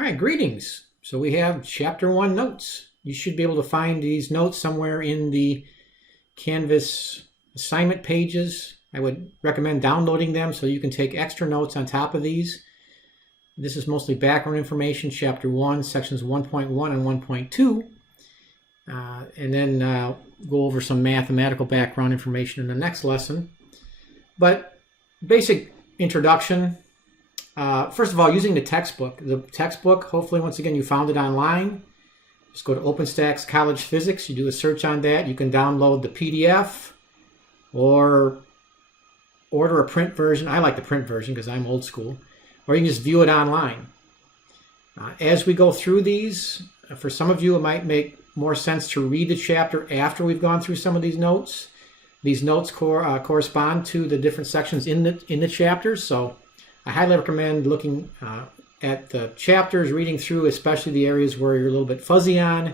All right, greetings. So we have Chapter 1 notes. You should be able to find these notes somewhere in the Canvas assignment pages. I would recommend downloading them so you can take extra notes on top of these. This is mostly background information, Chapter 1, Sections 1.1 and 1.2. And then go over some mathematical background information in the next lesson. But basic introduction. First of all, using the textbook. The textbook, hopefully, once again, you found it online. Just go to OpenStax College Physics. You do a search on that. You can download the PDF or order a print version. I like the print version because I'm old school. Or you can just view it online. As we go through these, for some of you, it might make more sense to read the chapter after we've gone through some of these notes. These notes correspond to the different sections in the chapters, so I highly recommend looking at the chapters, reading through, especially the areas where you're a little bit fuzzy on.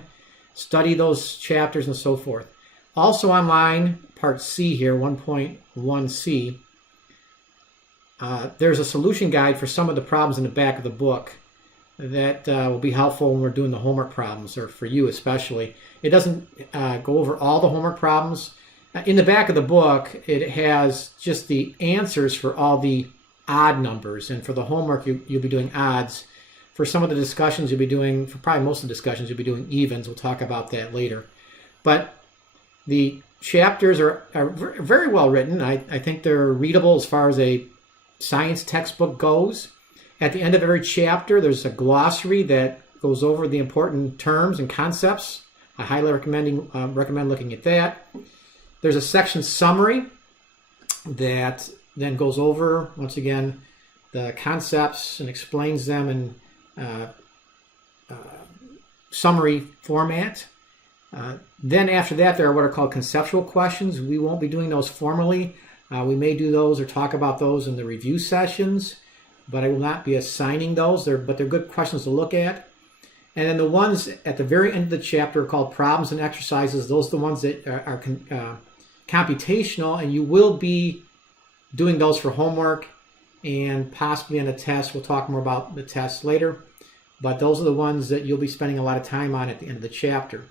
Study those chapters and so forth. Also online, Part C here, 1.1C, there's a solution guide for some of the problems in the back of the book that will be helpful when we're doing the homework problems, or for you especially. It doesn't go over all the homework problems. In the back of the book, it has just the answers for all the odd numbers, and for the homework you'll be doing odds. For some of the discussions you'll be doing, for probably most of the discussions you'll be doing evens. We'll talk about that later. But the chapters are very well written. I think they're readable as far as a science textbook goes. At the end of every chapter there's a glossary that goes over the important terms and concepts. I highly recommend looking at that. There's a section summary that then goes over, once again, the concepts and explains them in summary format. Then after that, there are what are called conceptual questions. We won't be doing those formally. We may do those or talk about those in the review sessions, but I will not be assigning those. But they're good questions to look at. And then the ones at the very end of the chapter are called problems and exercises. Those are the ones that are computational, and you will be doing those for homework and possibly on a test. We'll talk more about the tests later, but those are the ones that you'll be spending a lot of time on at the end of the chapter.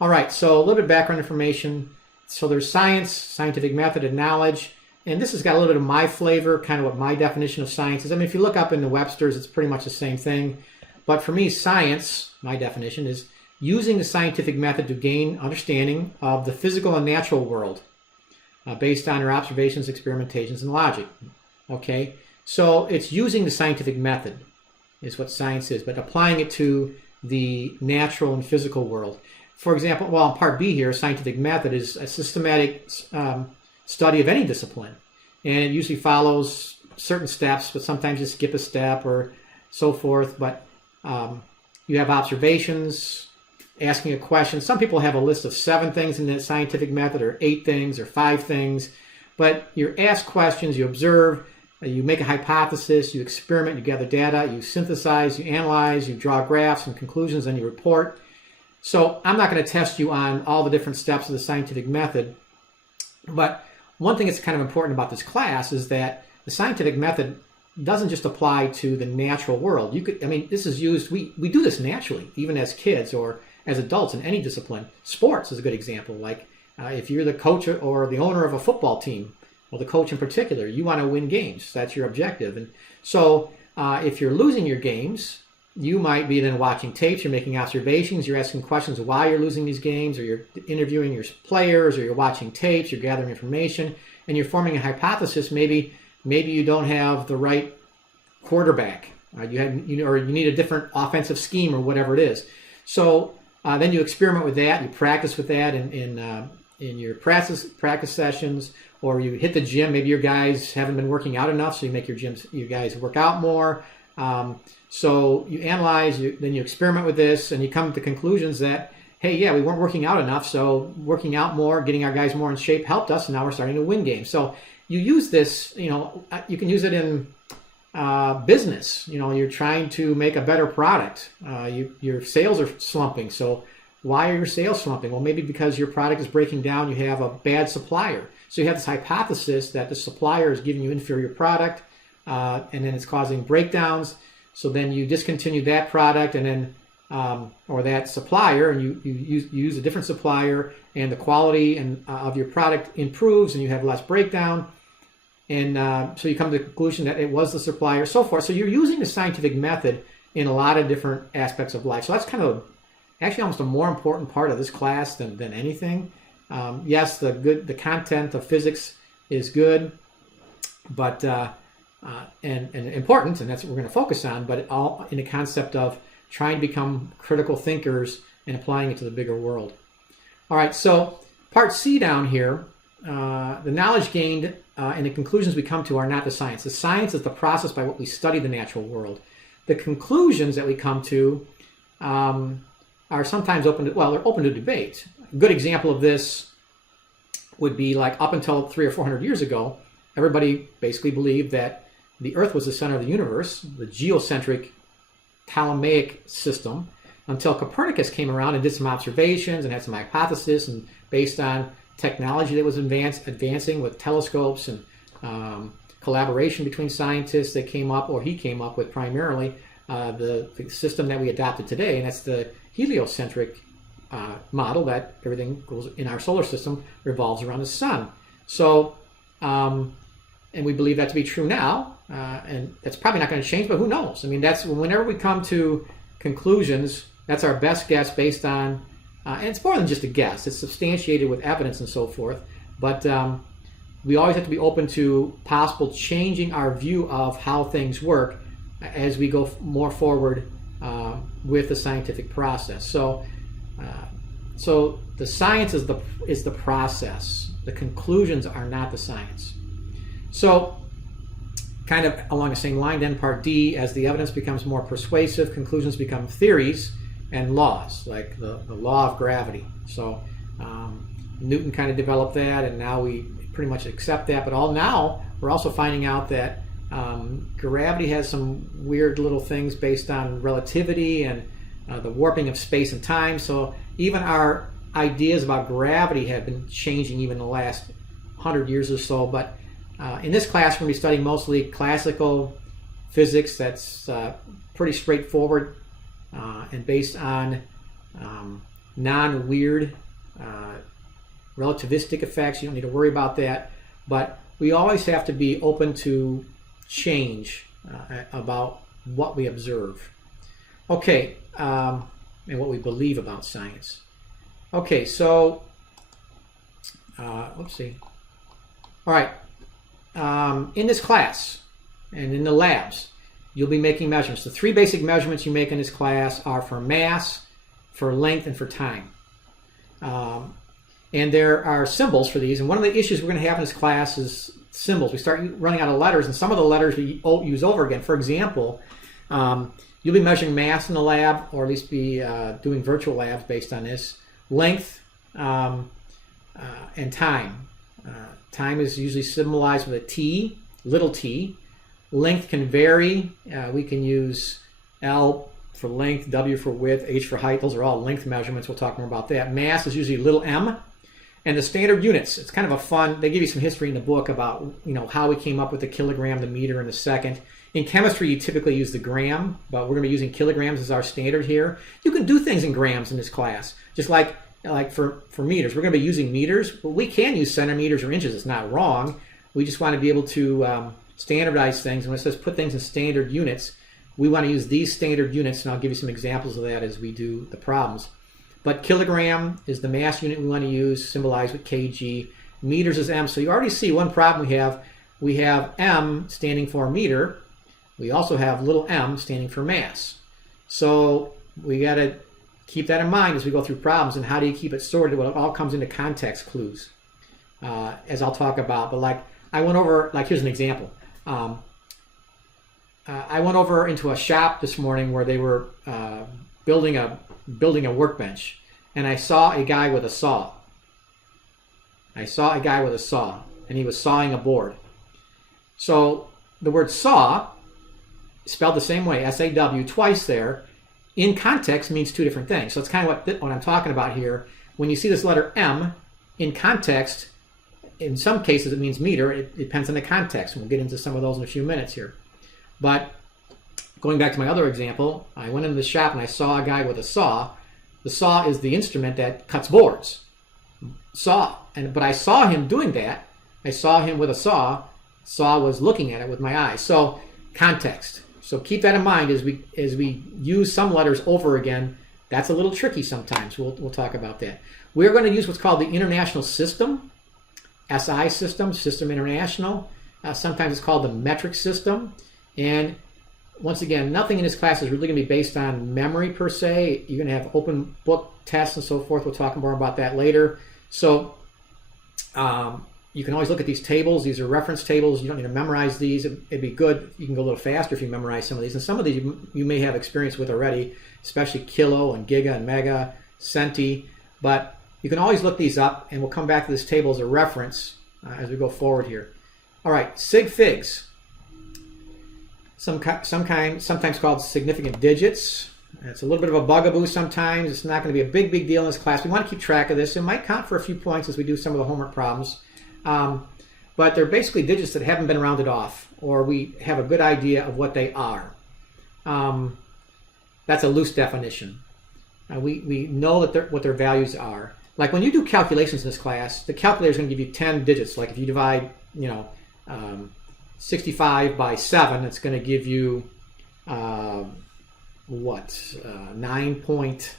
All right, so a little bit of background information. So there's science, scientific method, and knowledge, and this has got a little bit of my flavor, kind of what my definition of science is. I mean, if you look up in the Webster's, it's pretty much the same thing, but for me, science, my definition, is using the scientific method to gain understanding of the physical and natural world based on your observations, experimentations, and logic. Okay, so it's using the scientific method is what science is, but applying it to the natural and physical world. For example, well, in Part B here, scientific method is a systematic study of any discipline, and it usually follows certain steps, but sometimes you skip a step or so forth. But you have observations, asking a question. Some people have a list of 7 things in the scientific method, or 8 things, or 5 things. But you ask questions, you observe, you make a hypothesis, you experiment, you gather data, you synthesize, you analyze, you draw graphs and conclusions, and you report. So I'm not going to test you on all the different steps of the scientific method. But one thing that's kind of important about this class is that the scientific method doesn't just apply to the natural world. This is used, we do this naturally, even as kids or as adults in any discipline. Sports is a good example. Like if you're the coach or the owner of a football team, well, the coach in particular, you want to win games. That's your objective. And so if you're losing your games, you might be then watching tapes, you're making observations, you're asking questions why you're losing these games, or you're interviewing your players, or you're watching tapes, you're gathering information, and you're forming a hypothesis. Maybe you don't have the right quarterback, or you need a different offensive scheme, or whatever it is. So then you experiment with that, you practice with that in your practice sessions, or you hit the gym. Maybe your guys haven't been working out enough, so you make your guys work out more. So you analyze, then you experiment with this, and you come to conclusions that, hey, yeah, we weren't working out enough, so working out more, getting our guys more in shape helped us, and now we're starting to win games. So you use this, you can use it in business. You're trying to make a better product. Your sales are slumping. So why are your sales slumping? Well, maybe because your product is breaking down, you have a bad supplier. So you have this hypothesis that the supplier is giving you inferior product, and then it's causing breakdowns. So then you discontinue that product and then or that supplier, and you use a different supplier, and the quality of your product improves, and you have less breakdown. And so you come to the conclusion that it was the supplier, so forth. So you're using the scientific method in a lot of different aspects of life. So that's kind of actually almost a more important part of this class than anything. Yes, the content of physics is good, but and important, and that's what we're going to focus on. But all in the concept of trying to become critical thinkers and applying it to the bigger world. All right, so part C down here, the knowledge gained and the conclusions we come to are not the science. The science is the process by which we study the natural world. The conclusions that we come to are sometimes open to, well, they're open to debate. A good example of this would be like up until 300 or 400 years ago, everybody basically believed that the Earth was the center of the universe, the geocentric Ptolemaic system, until Copernicus came around and did some observations and had some hypotheses, and based on technology that was advancing with telescopes and collaboration between scientists, they came up, or he came up with primarily the system that we adopted today, and that's the heliocentric model, that everything goes in our solar system revolves around the sun. So, and we believe that to be true now, and that's probably not going to change, but who knows? I mean, that's whenever we come to conclusions, that's our best guess based on, and it's more than just a guess, it's substantiated with evidence and so forth, but we always have to be open to possible changing our view of how things work as we go more forward with the scientific process. So, so the science is the process. The conclusions are not the science. So, kind of along the same line, then part D, as the evidence becomes more persuasive, conclusions become theories and laws, like the law of gravity. So Newton kind of developed that, and now we pretty much accept that. But now we're also finding out that gravity has some weird little things based on relativity and the warping of space and time. So even our ideas about gravity have been changing even in the last 100 years or so. But in this class, we're going to be studying mostly classical physics. That's pretty straightforward and based on non-weird relativistic effects. You don't need to worry about that. But we always have to be open to change about what we observe. Okay, and what we believe about science. Okay, so let's see. All right. In this class and in the labs, you'll be making measurements. The three basic measurements you make in this class are for mass, for length, and for time. And there are symbols for these. And one of the issues we're going to have in this class is symbols. We start running out of letters, and some of the letters we use over again. For example, you'll be measuring mass in the lab, or at least be doing virtual labs based on this. Length and time. Time is usually symbolized with a T, little t. Length can vary. We can use L for length, W for width, H for height. Those are all length measurements. We'll talk more about that. Mass is usually little m. And the standard units, it's kind of a fun, they give you some history in the book about, how we came up with the kilogram, the meter, and the second. In chemistry, you typically use the gram, but we're going to be using kilograms as our standard here. You can do things in grams in this class, just like for meters. We're going to be using meters, but we can use centimeters or inches. It's not wrong. We just want to be able to standardize things. And when it says put things in standard units, we want to use these standard units, and I'll give you some examples of that as we do the problems. But kilogram is the mass unit we want to use, symbolized with kg. Meters is m. So you already see one problem we have. We have m standing for meter. We also have little m standing for mass. So we got to keep that in mind as we go through problems. And how do you keep it sorted? Well, it all comes into context clues, as I'll talk about. But I went over, here's an example. I went over into a shop this morning where they were building a workbench, and I saw a guy with a saw. And he was sawing a board. So the word saw, spelled the same way, S-A-W, twice there, in context means two different things. So it's kind of what I'm talking about here. When you see this letter M, in context, in some cases it means meter. It depends on the context, and we'll get into some of those in a few minutes here. But going back to my other example, I went into the shop and I saw a guy with a saw. The saw is the instrument that cuts boards. But I saw him doing that. I saw him with a saw. Saw was looking at it with my eyes. So context. So keep that in mind as we use some letters over again. That's a little tricky sometimes. We'll talk about that. We're going to use what's called the International System, SI system, System International. Sometimes it's called the metric system. And once again, nothing in this class is really going to be based on memory per se. You're going to have open book tests and so forth. We'll talk more about that later. So you can always look at these tables. These are reference tables. You don't need to memorize these. It'd be good. You can go a little faster if you memorize some of these. And some of these you may have experience with already, especially kilo and giga and mega, centi. But you can always look these up, and we'll come back to this table as a reference as we go forward here. All right, Sig Figs. Sometimes called significant digits. It's a little bit of a bugaboo sometimes. It's not going to be a big deal in this class. We want to keep track of this. It might count for a few points as we do some of the homework problems. But they're basically digits that haven't been rounded off, or we have a good idea of what they are. That's a loose definition. We know that what their values are. Like when you do calculations in this class, the calculator is going to give you 10 digits. Like if you divide, 65 by 7, it's going to give you 9 point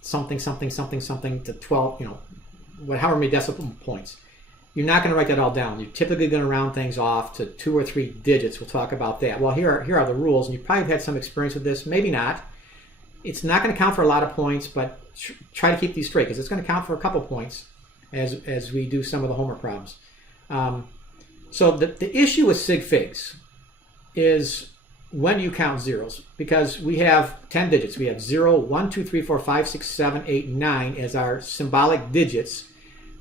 something to 12, however many decimal points. You're not going to write that all down. You're typically going to round things off to 2 or 3 digits. We'll talk about that. Well, here are the rules, and you probably have had some experience with this, maybe not. It's not going to count for a lot of points, but try to keep these straight because it's going to count for a couple points as we do some of the homework problems. So the issue with Sig Figs is when you count zeros, because we have 10 digits. We have 0, 1, 2, 3, 4, 5, 6, 7, 8, 9 as our symbolic digits.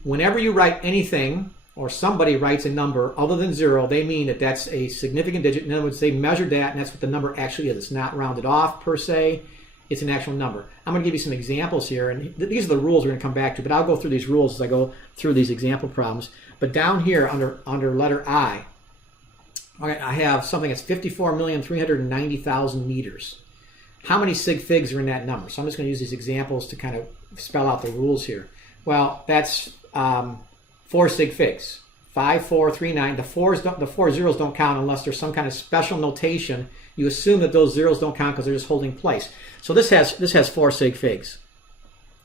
Whenever you write anything or somebody writes a number other than 0, they mean that that's a significant digit. In other words, they measured that, and that's what the number actually is. It's not rounded off per se. It's an actual number. I'm going to give you some examples here, and these are the rules we're going to come back to, but I'll go through these rules as I go through these example problems. But down here under letter I, all right, I have something that's 54,390,000 meters. How many sig figs are in that number? So I'm just going to use these examples to kind of spell out the rules here. Well, that's 4 sig figs. 5, 4, 3, 9. The four zeros don't count unless there's some kind of special notation. You assume that those zeros don't count because they're just holding place. So this has 4 sig figs.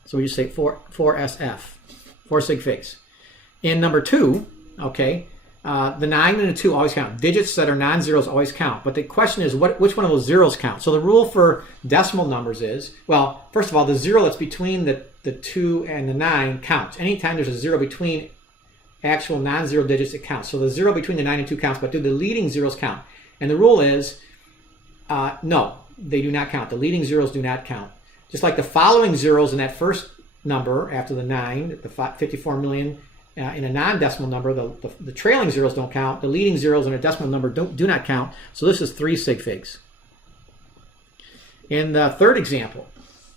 So we just say 4 SF, 4 sig figs. In number 2, okay, the 9 and the 2 always count. Digits that are non-zeros always count. But the question is, which one of those zeros count? So the rule for decimal numbers is, well, first of all, the 0 that's between the 2 and the 9 counts. Anytime there's a 0 between actual non-zero digits, it counts. So the 0 between the 9 and 2 counts, but do the leading zeros count? And the rule is, no, they do not count. The leading zeros do not count. Just like the following zeros in that first number after the 9, the 54 million, in a non-decimal number, the trailing zeros don't count. The leading zeros in a decimal number do not count. So this is 3 sig figs. In the third example,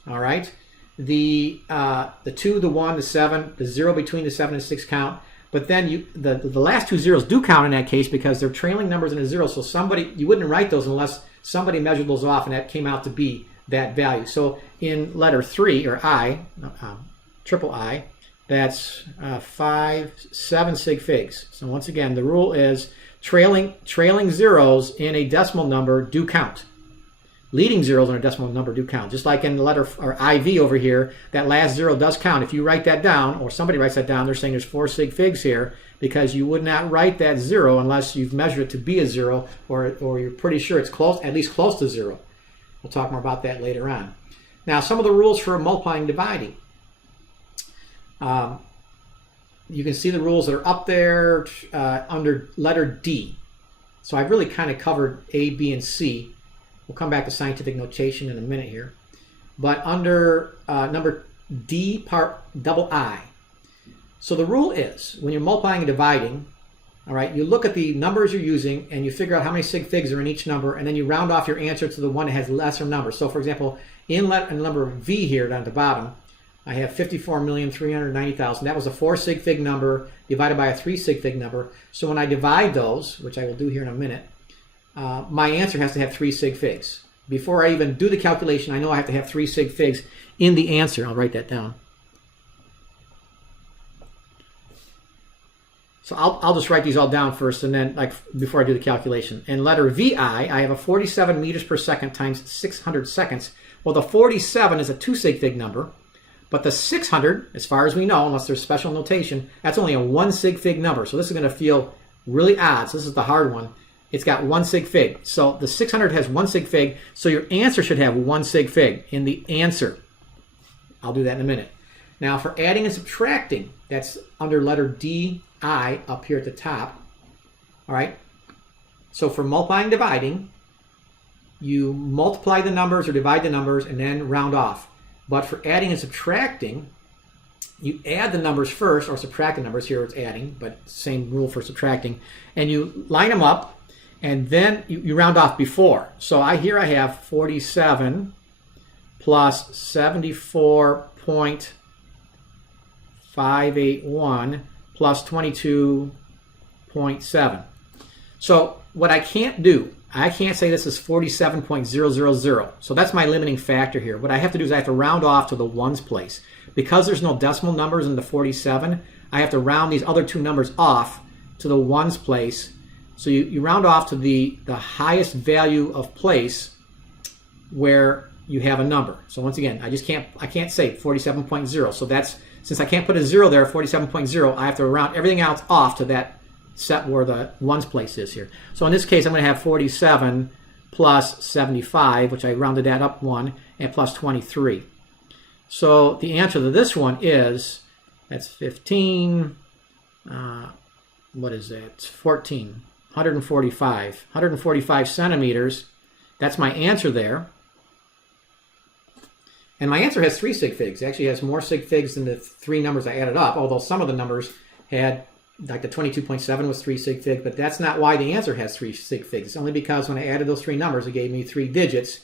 all right, the 2, the 1, the 7, the 0 between the 7 and 6 count. But then the last 2 zeros do count in that case because they're trailing numbers in a 0. So you wouldn't write those unless somebody measured those off and that came out to be that value. So in letter 3, or I, triple I, that's 7 sig figs. So once again, the rule is trailing zeros in a decimal number do count. Leading zeros in a decimal number do count. Just like in the letter or IV over here, that last 0 does count. If you write that down, or somebody writes that down, they're saying there's 4 sig figs here because you would not write that 0 unless you've measured it to be a 0 or you're pretty sure it's close, at least close to 0. We'll talk more about that later on. Now, some of the rules for multiplying and dividing. You can see the rules that are up there under letter D. So I've really kind of covered A, B, and C. We'll come back to scientific notation in a minute here. But under number D, part double I. So the rule is, when you're multiplying and dividing, all right, you look at the numbers you're using and you figure out how many sig figs are in each number, and then you round off your answer to the one that has lesser numbers. So for example, in number V here down at the bottom, I have 54,390,000. That was a 4 sig fig number divided by a 3 sig fig number. So when I divide those, which I will do here in a minute, my answer has to have 3 sig figs. Before I even do the calculation, I know I have to have 3 sig figs in the answer. I'll write that down. So I'll just write these all down first, and then before I do the calculation. In letter VI, I have a 47 meters per second times 600 seconds. Well, the 47 is a 2 sig fig number, but the 600, as far as we know, unless there's special notation, that's only a 1 sig fig number. So this is going to feel really odd. So this is the hard one. It's got 1 sig fig. So the 600 has 1 sig fig, so your answer should have 1 sig fig in the answer. I'll do that in a minute. Now for adding and subtracting, that's under letter DI up here at the top. All right. So for multiplying and dividing, you multiply the numbers or divide the numbers and then round off. But for adding and subtracting, you add the numbers first, or subtract the numbers. Here it's adding, but same rule for subtracting. And you line them up, and then you round off before. So here I have 47 plus 74.581 plus 22.7. So what I can't do, I can't say this is 47.000. So that's my limiting factor here. What I have to do is I have to round off to the ones place. Because there's no decimal numbers in the 47, I have to round these other 2 numbers off to the ones place. So you round off to the highest value of place where you have a number. So once again, I can't say 47.0. So that's, since I can't put a 0 there, 47.0, I have to round everything else off to that set where the ones place is here. So in this case, I'm going to have 47 plus 75, which I rounded that up 1, and plus 23. So the answer to this one is, that's 15, what is that? It's 14, 145 centimeters. That's my answer there. And my answer has 3 sig figs. It actually has more sig figs than the 3 numbers I added up, although some of the numbers had, like the 22.7 was 3 sig fig, but that's not why the answer has 3 sig figs. It's only because when I added those 3 numbers, it gave me 3 digits.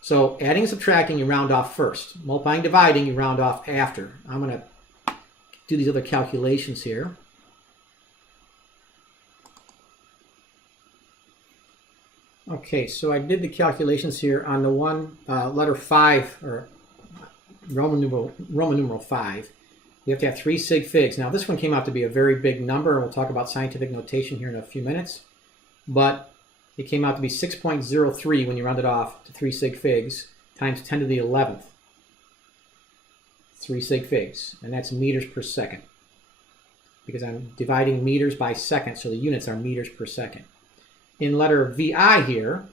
So adding and subtracting, you round off first. Multiplying, dividing, you round off after. I'm going to do these other calculations here. Okay, so I did the calculations here on the one letter 5, or Roman numeral 5. You have to have 3 sig figs. Now this one came out to be a very big number, and we'll talk about scientific notation here in a few minutes. But it came out to be 6.03 when you round it off to 3 sig figs times 10 to the 11th. 3 sig figs, and that's meters per second. Because I'm dividing meters by second, so the units are meters per second. In letter VI here,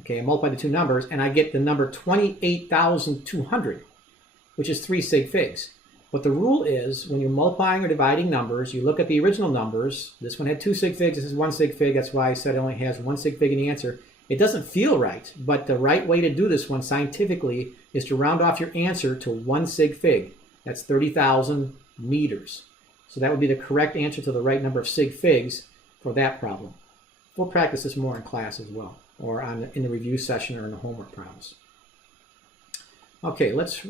okay, I multiply the 2 numbers, and I get the number 28,200, which is 3 sig figs. What the rule is, when you're multiplying or dividing numbers, you look at the original numbers. This one had 2 sig figs, this is 1 sig fig, that's why I said it only has 1 sig fig in the answer. It doesn't feel right, but the right way to do this one scientifically is to round off your answer to 1 sig fig. That's 30,000 meters. So that would be the correct answer to the right number of sig figs for that problem. We'll practice this more in class as well, or in the review session or in the homework problems. Okay, let's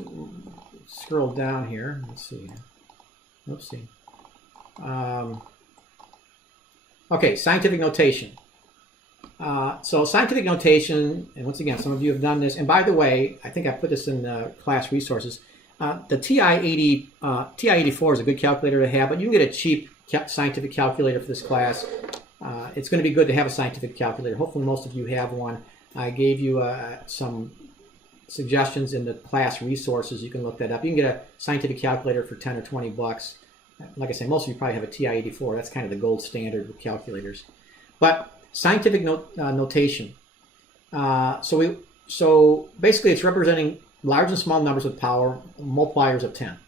scroll down here. Let's see. Oopsie. Okay, scientific notation. So scientific notation, and once again, some of you have done this. And by the way, I think I put this in the class resources. The TI-84 is a good calculator to have, but you can get a cheap scientific calculator for this class. It's going to be good to have a scientific calculator. Hopefully most of you have one. I gave you some suggestions in the class resources. You can look that up. You can get a scientific calculator for 10 or 20 bucks. Like I say, most of you probably have a TI-84. That's kind of the gold standard with calculators. But scientific notation. So basically it's representing large and small numbers with power, multipliers of 10.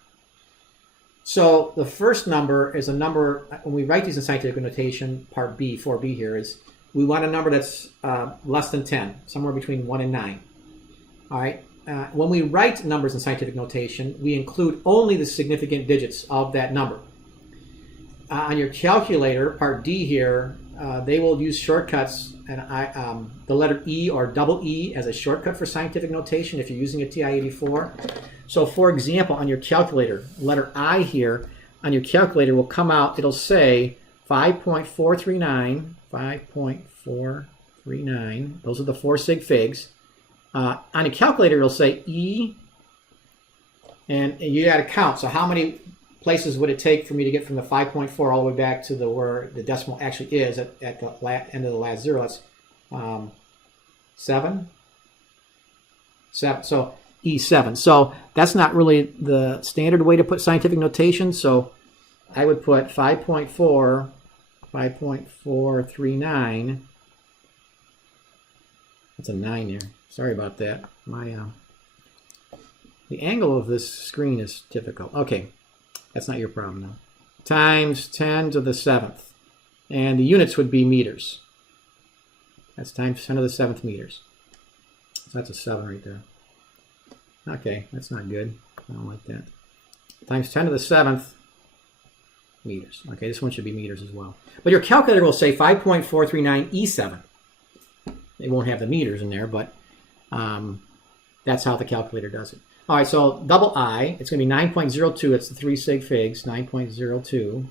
So the first number is a number, when we write these in scientific notation, part B, 4B here, is we want a number that's less than 10, somewhere between 1 and 9. All right. When we write numbers in scientific notation, we include only the significant digits of that number. On your calculator, part D here, they will use shortcuts, and the letter E or double E as a shortcut for scientific notation if you're using a TI-84. So for example, on your calculator, letter I here on your calculator will come out, it'll say 5.439 39. Those are the 4 sig figs. On a calculator, it'll say E, and you got to count. So how many places would it take for me to get from the 5.4 all the way back to the where the decimal actually is at the end of the last zero? That's 7. 7. So E7. So that's not really the standard way to put scientific notation. So I would put 5.439. That's a 9 here. Sorry about that. The angle of this screen is difficult. Okay, that's not your problem now. Times 10 to the 7th. And the units would be meters. That's times 10 to the 7th meters. So that's a 7 right there. Okay, that's not good. I don't like that. Times 10 to the 7th meters. Okay, this one should be meters as well. But your calculator will say 5.439 E7. It won't have the meters in there, but that's how the calculator does it. All right, so double I, it's going to be 9.02. It's the 3 sig figs, 9.02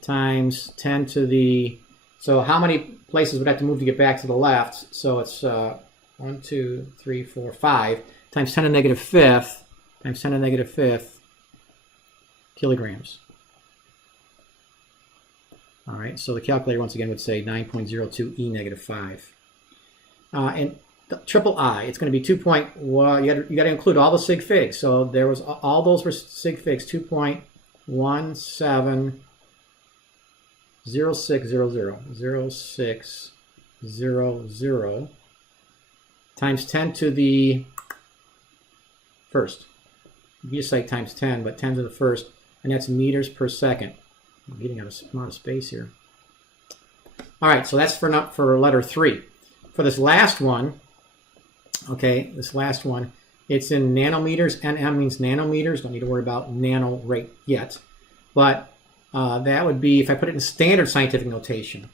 times 10 to the, so how many places would I have to move to get back to the left? So it's 1, 2, 3, 4, 5 times 10 to the negative 5th times 10 to the negative 5th kilograms. All right, so the calculator once again would say 9.02 E negative 5. And the triple I, it's going to be 2. Well, you got to include all the sig figs. So there was all those were sig figs. 2.170600 0600 times 10 to the first. You just say times 10, but 10 to the first, and that's meters per second. I'm getting out of space here. All right, so that's for letter 3. For this last one, okay, this last one, it's in nanometers. NM means nanometers. Don't need to worry about nano rate yet. But that would be, if I put it in standard scientific notation,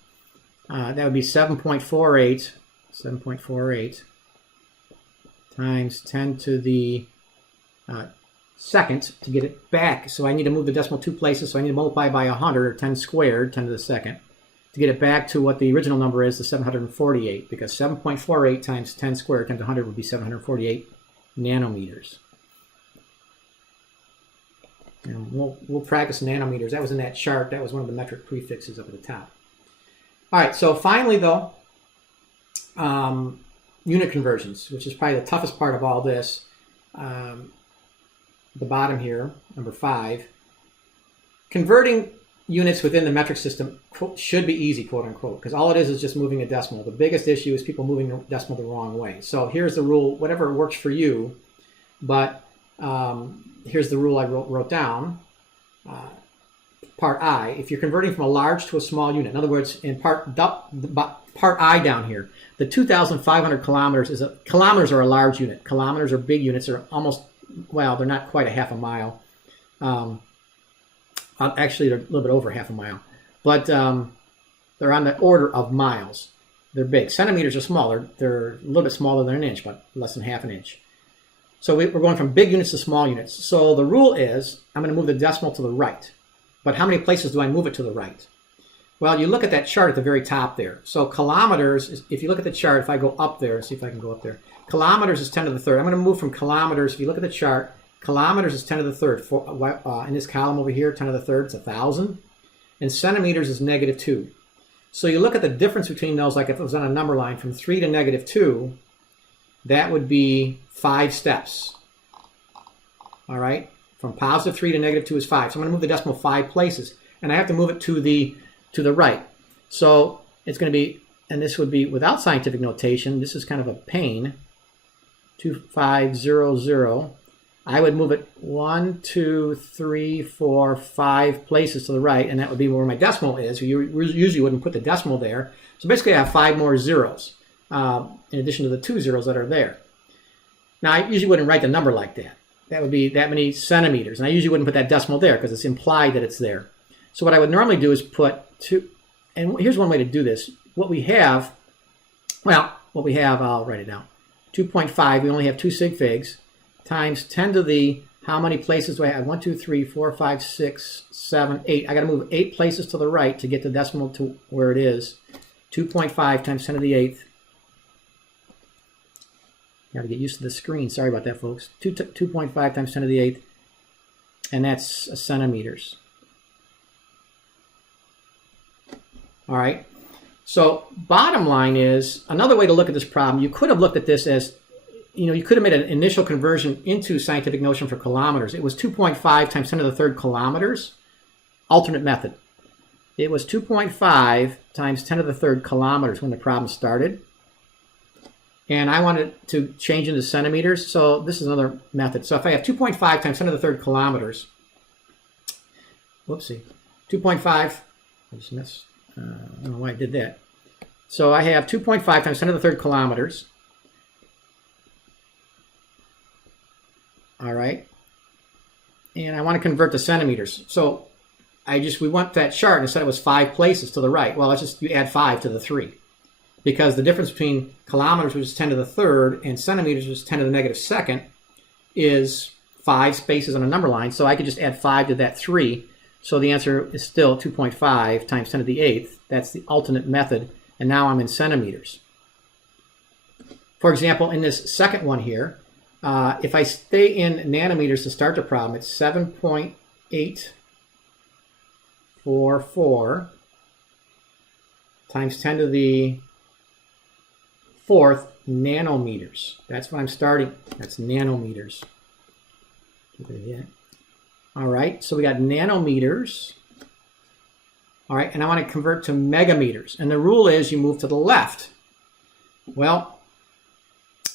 that would be 7.48 times 10 to the second to get it back. So I need to move the decimal 2 places. So I need to multiply by 100, or 10 squared, 10 to the second, to get it back to what the original number is, the 748, because 7.48 times 10 squared times 100 would be 748 nanometers. And we'll practice nanometers. That was in that chart. That was one of the metric prefixes up at the top. All right, so finally, though, unit conversions, which is probably the toughest part of all this. The bottom here, number 5. Converting units within the metric system should be easy, quote unquote, because all it is just moving a decimal. The biggest issue is people moving the decimal the wrong way. So here's the rule, whatever works for you, but here's the rule I wrote down. Part I, if you're converting from a large to a small unit, in other words, in part I down here, the 2,500 kilometers kilometers are a large unit. Kilometers are big units, are almost, well, they're not quite a half a mile. Actually, they're a little bit over half a mile, but they're on the order of miles. They're big. Centimeters are smaller. They're a little bit smaller than an inch, but less than half an inch. So we're going from big units to small units. So the rule is I'm going to move the decimal to the right. But how many places do I move it to the right? Well, you look at that chart at the very top there. So kilometers, if you look at the chart, if I go up there, see if I can go up there. Kilometers is 10 to the third. I'm going to move from kilometers. If you look at the chart, kilometers is 10 to the third. In this column over here, 10 to the third, it's 1,000. And centimeters is -2. So you look at the difference between those, like if it was on a number line, from 3 to -2, that would be 5 steps. All right? From positive 3 to -2 is 5. So I'm going to move the decimal 5 places. And I have to move it to the right. So it's going to be, and this would be without scientific notation, this is kind of a pain, 2500. I would move it 1, 2, 3, 4, 5 places to the right, and that would be where my decimal is. You usually wouldn't put the decimal there. So basically I have 5 more zeros in addition to the 2 zeros that are there. Now I usually wouldn't write the number like that. That would be that many centimeters, and I usually wouldn't put that decimal there because it's implied that it's there. So what I would normally do is put 2, and here's one way to do this. What we have, I'll write it down. 2.5, we only have 2 sig figs, times 10 to the, how many places do I have? 1, 2, 3, 4, 5, 6, 7, 8. I got to move 8 places to the right to get the decimal to where it is. 2.5 times 10 to the 8th. Got to get used to the screen. Sorry about that, folks. 2.5 times 10 to the 8th. And that's centimeters. All right. So bottom line is, another way to look at this problem, you could have looked at this as, you could have made an initial conversion into scientific notion for kilometers. It was 2.5 times 10 to the 3rd kilometers. Alternate method. It was 2.5 times 10 to the 3rd kilometers when the problem started. And I wanted to change into centimeters, so this is another method. So if I have 2.5 times 10 to the 3rd kilometers, whoopsie, 2.5, I just missed, I don't know why I did that. So I have 2.5 times 10 to the 3rd kilometers. All right. And I want to convert to centimeters. So we went to that chart and it said it was 5 places to the right. Well, you add 5 to the 3. Because the difference between kilometers, which is 10 to the 3rd, and centimeters, which is 10 to the negative 2nd, is 5 spaces on a number line. So I could just add 5 to that 3. So the answer is still 2.5 times 10 to the 8th. That's the alternate method. And now I'm in centimeters. For example, in this second one here, if I stay in nanometers to start the problem, it's 7.844 times 10 to the 4th nanometers. That's what I'm starting. That's nanometers. All right, so we got nanometers. All right, and I want to convert to megameters. And the rule is you move to the left. Well,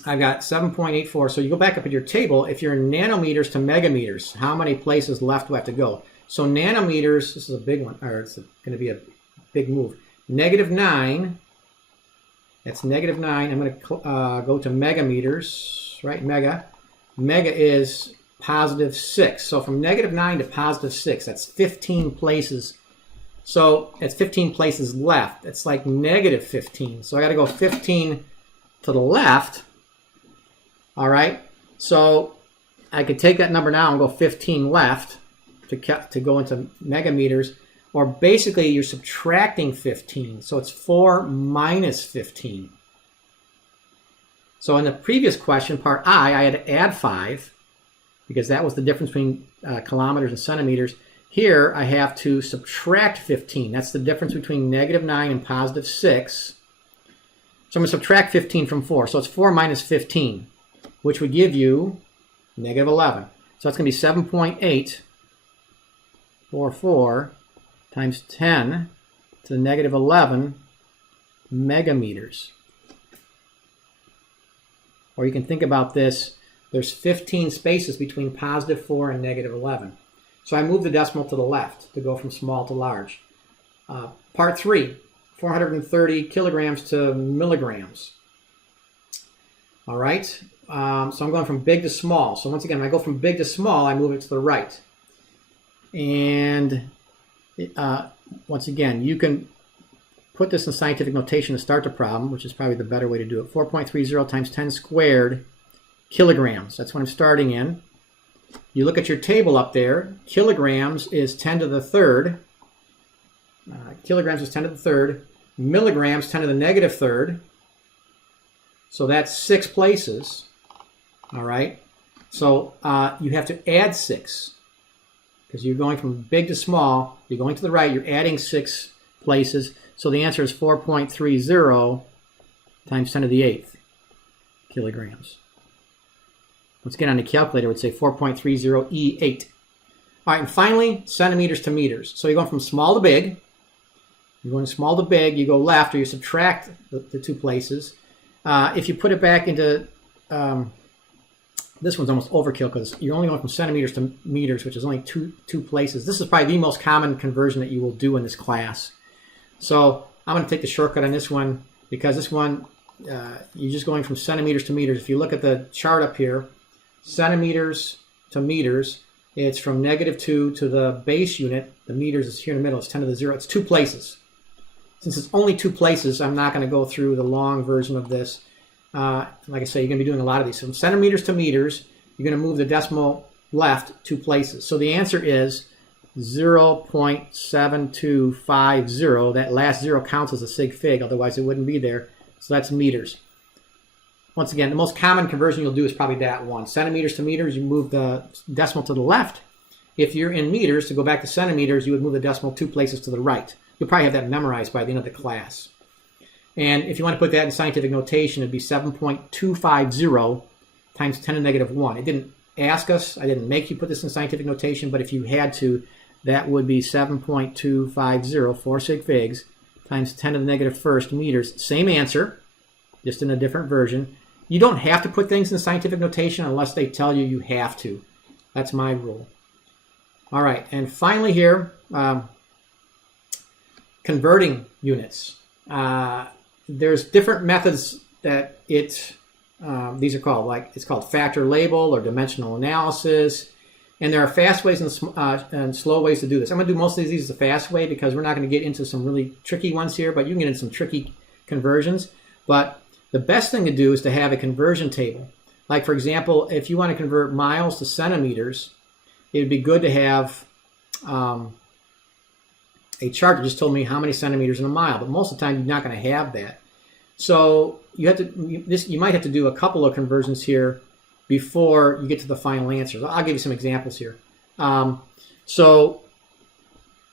I've got 7.84. So you go back up at your table. If you're in nanometers to megameters, how many places left do I have to go? So nanometers, this is a big one, or it's going to be a big move. -9. That's -9. I'm going to go to megameters, right? Mega is +6. So from -9 to +6, that's 15 places. So it's 15 places left. It's like -15. So I got to go 15 to the left. All right. So I could take that number now and go 15 left to go into megameters. Or basically, you're subtracting 15. So it's 4 minus 15. So in the previous question, part I had to add 5 because that was the difference between kilometers and centimeters. Here, I have to subtract 15. That's the difference between -9 and +6. So I'm going to subtract 15 from 4. So it's 4 minus 15, which would give you -11. So that's going to be 7.844 times 10 to the -11 megameters. Or you can think about this, there's 15 spaces between +4 and -11. So I move the decimal to the left to go from small to large. Part 3, 430 kilograms to milligrams. All right, so I'm going from big to small. So once again, when I go from big to small, I move it to the right. And once again, you can put this in scientific notation to start the problem, which is probably the better way to do it. 4.30 times 10 squared kilograms. That's what I'm starting in. You look at your table up there. Kilograms is 10 to the 3rd. Kilograms is 10 to the 3rd. Milligrams, 10 to the -3rd. So that's 6 places. All right. So you have to add 6. Because you're going from big to small, you're going to the right, you're adding 6 places. So the answer is 4.30 times 10 to the 8th kilograms. Once again, on the calculator, it would say 4.30 E8. All right, and finally, centimeters to meters. So you're going from small to big. You're going small to big, you go left, or you subtract the 2 places. If you put it back into... this one's almost overkill because you're only going from centimeters to meters, which is only two places. This is probably the most common conversion that you will do in this class. So I'm going to take the shortcut on this one because this one, you're just going from centimeters to meters. If you look at the chart up here, centimeters to meters, it's from -2 to the base unit. The meters is here in the middle. It's 10 to the 0. It's 2 places. Since it's only 2 places, I'm not going to go through the long version of this. Like I say, you're going to be doing a lot of these. From centimeters to meters, you're going to move the decimal left 2 places. So the answer is 0.7250. That last zero counts as a sig fig, otherwise it wouldn't be there. So that's meters. Once again, the most common conversion you'll do is probably that one. Centimeters to meters, you move the decimal to the left. If you're in meters, to go back to centimeters, you would move the decimal 2 places to the right. You'll probably have that memorized by the end of the class. And if you want to put that in scientific notation, it'd be 7.250 times 10 to the negative 1. It didn't ask us, I didn't make you put this in scientific notation, but if you had to, that would be 7.250, 4 sig figs, times 10 to the negative first meters. Same answer, just in a different version. You don't have to put things in scientific notation unless they tell you you have to. That's my rule. All right, and finally here, converting units. There's different methods that these are called, like it's called factor label or dimensional analysis. And there are fast ways and slow ways to do this. I'm going to do most of these the fast way because we're not going to get into some really tricky ones here, but you can get into some tricky conversions. But the best thing to do is to have a conversion table. Like, for example, if you want to convert miles to centimeters, it would be good to have a chart that just told me how many centimeters in a mile. But most of the time, you're not going to have that. So you might have to do a couple of conversions here before you get to the final answer. I'll give you some examples here. So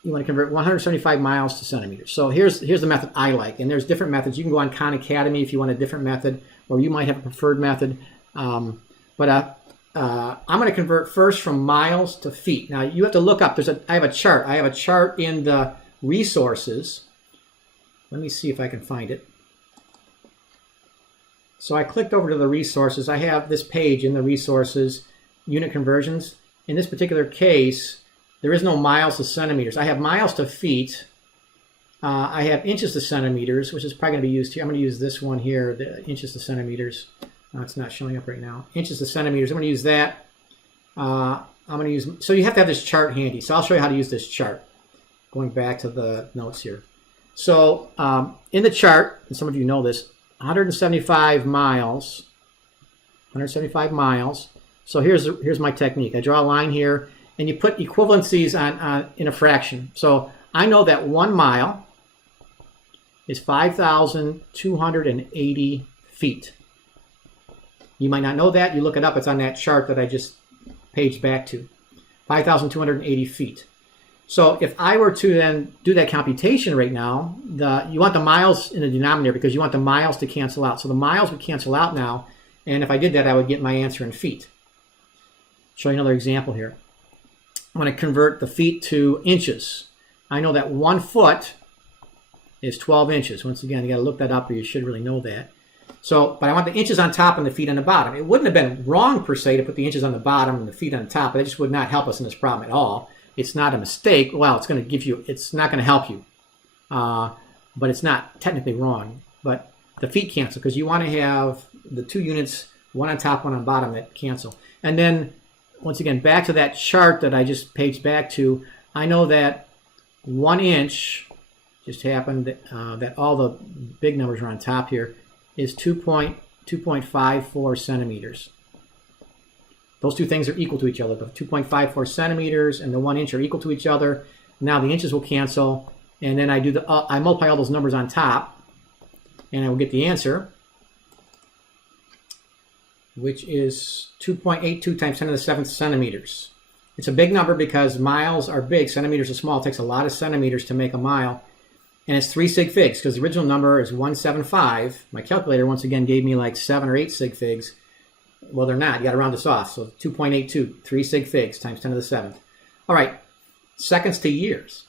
you want to convert 175 miles to centimeters. So here's the method I like. And there's different methods. You can go on Khan Academy if you want a different method, or you might have a preferred method. I'm going to convert first from miles to feet. Now you have to look up. I have a chart. I have a chart in the resources. Let me see if I can find it. So I clicked over to the resources. I have this page in the resources, unit conversions. In this particular case, there is no miles to centimeters. I have miles to feet. I have inches to centimeters, which is probably going to be used here. I'm going to use this one here, the inches to centimeters. It's not showing up right now. Inches to centimeters. I'm going to use that. So you have to have this chart handy. So I'll show you how to use this chart. Going back to the notes here. So in the chart, and some of you know this, 175 miles. So here's my technique. I draw a line here, and you put equivalencies on in a fraction. So I know that 1 mile is 5,280 feet. You might not know that. You look it up. It's on that chart that I just paged back to. 5,280 feet. So if I were to then do that computation right now, you want the miles in the denominator because you want the miles to cancel out. So the miles would cancel out now. And if I did that, I would get my answer in feet. Show you another example here. I'm going to convert the feet to inches. I know that 1 foot is 12 inches. Once again, you got to look that up, or you should really know that. So, but I want the inches on top and the feet on the bottom. It wouldn't have been wrong per se to put the inches on the bottom and the feet on the top, but it just would not help us in this problem at all. It's not a mistake. Well, it's going to give you, it's not going to help you. But it's not technically wrong. But the feet cancel because you want to have the 2 units, one on top, one on bottom, that cancel. And then, once again, back to that chart that I just paged back to, I know that 1 inch, just happened that all the big numbers are on top here, is 2.54 centimeters. Those two things are equal to each other. The 2.54 centimeters and the 1 inch are equal to each other. Now the inches will cancel, and then I multiply all those numbers on top, and I will get the answer, which is 2.82 times 10 to the 7th centimeters. It's a big number because miles are big, centimeters are small. It takes a lot of centimeters to make a mile. And it's 3 sig figs because the original number is 175. My calculator once again gave me like 7 or 8 sig figs. Well, they're not. You got to round this off. So 2.82, 3 sig figs times 10 to the 7th. All right, seconds to years.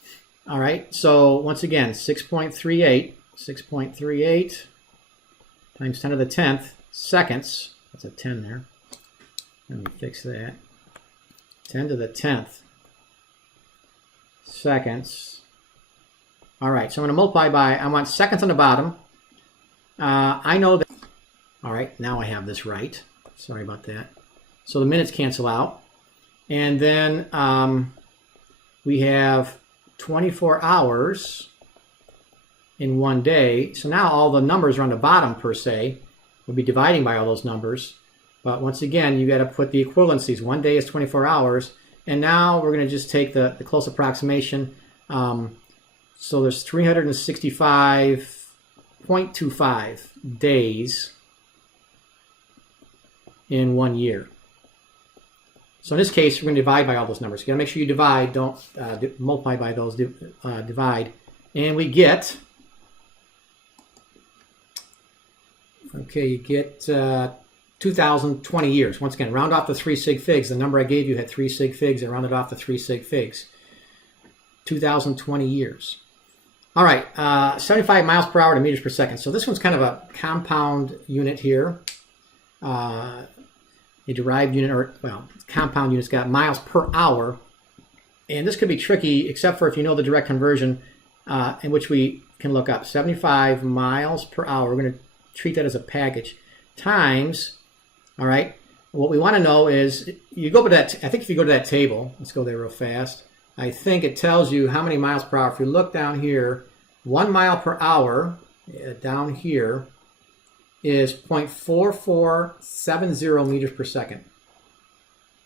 All right, so once again, 6.38 times 10 to the 10th seconds. That's a 10 there. Let me fix that. 10 to the 10th seconds. All right, so I'm going to multiply by, I want seconds on the bottom. I know that, all right, now I have this right. Sorry about that. So the minutes cancel out. And then we have 24 hours in 1 day. So now all the numbers are on the bottom per se. We'll be dividing by all those numbers. But once again, you got to put the equivalencies. 1 day is 24 hours. And now we're going to just take the close approximation. So there's 365.25 days in 1 year. So in this case, we're going to divide by all those numbers. You got to make sure you divide, don't multiply by those, divide. And we get, okay, you get 2,020 years. Once again, round off to 3 sig figs. The number I gave you had 3 sig figs. I rounded off to 3 sig figs. 2,020 years. All right, 75 miles per hour to meters per second. So this one's kind of a compound unit here. A derived unit, or, well, compound unit's got miles per hour. And this could be tricky, except for if you know the direct conversion, in which we can look up 75 miles per hour. We're going to treat that as a package. Times, all right, what we want to know is, you go to that, I think if you go to that table, let's go there real fast. I think it tells you how many miles per hour. If you look down here, 1 mile per hour down here is 0.4470 meters per second.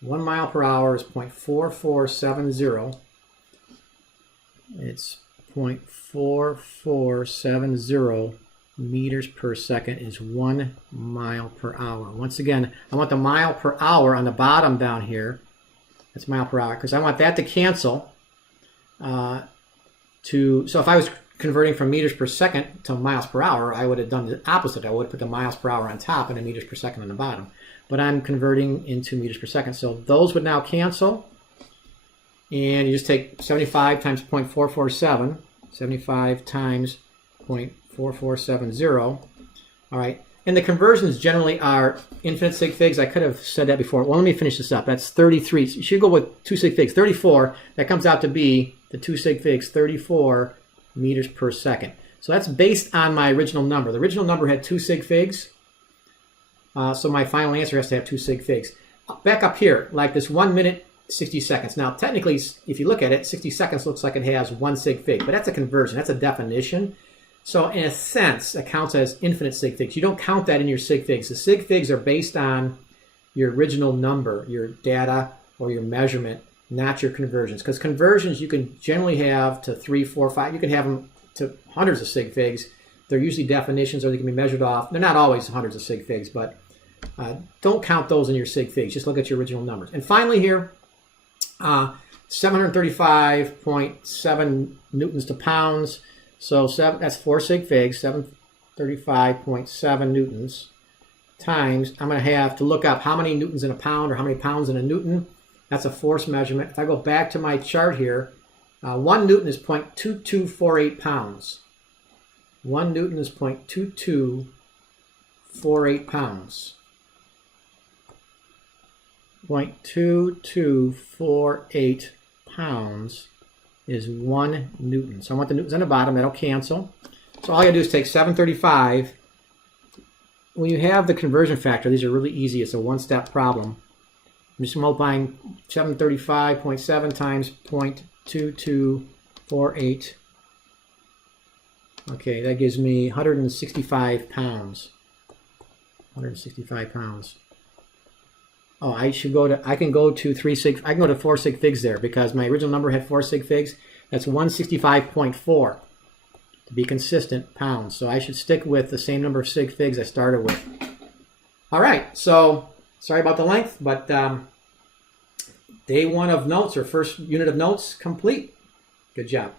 1 mile per hour is 0.4470. It's 0.4470 meters per second is 1 mile per hour. Once again, I want the mile per hour on the bottom down here. That's mile per hour, because I want that to cancel. So if I was converting from meters per second to miles per hour, I would have done the opposite. I would have put the miles per hour on top and the meters per second on the bottom. But I'm converting into meters per second. So those would now cancel. And you just take 75 times 0.447. 75 times 0.4470. All right. And the conversions generally are infinite sig figs. I could have said that before. Well, let me finish this up. That's 33. So you should go with 2 sig figs. 34. That comes out to be the 2 sig figs, 34 meters per second. So that's based on my original number. The original number had 2 sig figs. So my final answer has to have 2 sig figs. Back up here, like this 1 minute, 60 seconds. Now, technically, if you look at it, 60 seconds looks like it has 1 sig fig. But that's a conversion. That's a definition. So in a sense, it counts as infinite sig figs. You don't count that in your sig figs. The sig figs are based on your original number, your data or your measurement, not your conversions. Because conversions you can generally have to 3, 4, 5. You can have them to hundreds of sig figs. They're usually definitions, or they can be measured off. They're not always hundreds of sig figs, but don't count those in your sig figs. Just look at your original numbers. And finally here, 735.7 newtons to pounds. So that's 4 sig figs, 735.7 newtons times, I'm going to have to look up how many newtons in a pound or how many pounds in a newton. That's a force measurement. If I go back to my chart here, 1 newton is 0.2248 pounds. 1 newton is 0.2248 pounds. 0.2248 pounds is 1 newton. So I want the newtons on the bottom. That'll cancel. So all you do is take 735. When you have the conversion factor, these are really easy. It's a one-step problem. I'm just multiplying 735.7 times 0.2248. Okay, that gives me 165 pounds. 165 pounds. Oh, I can go to 4 sig figs there, because my original number had 4 sig figs. That's 165.4 to be consistent pounds. So I should stick with the same number of sig figs I started with. All right, so sorry about the length, but day 1 of notes, or first unit of notes, complete. Good job.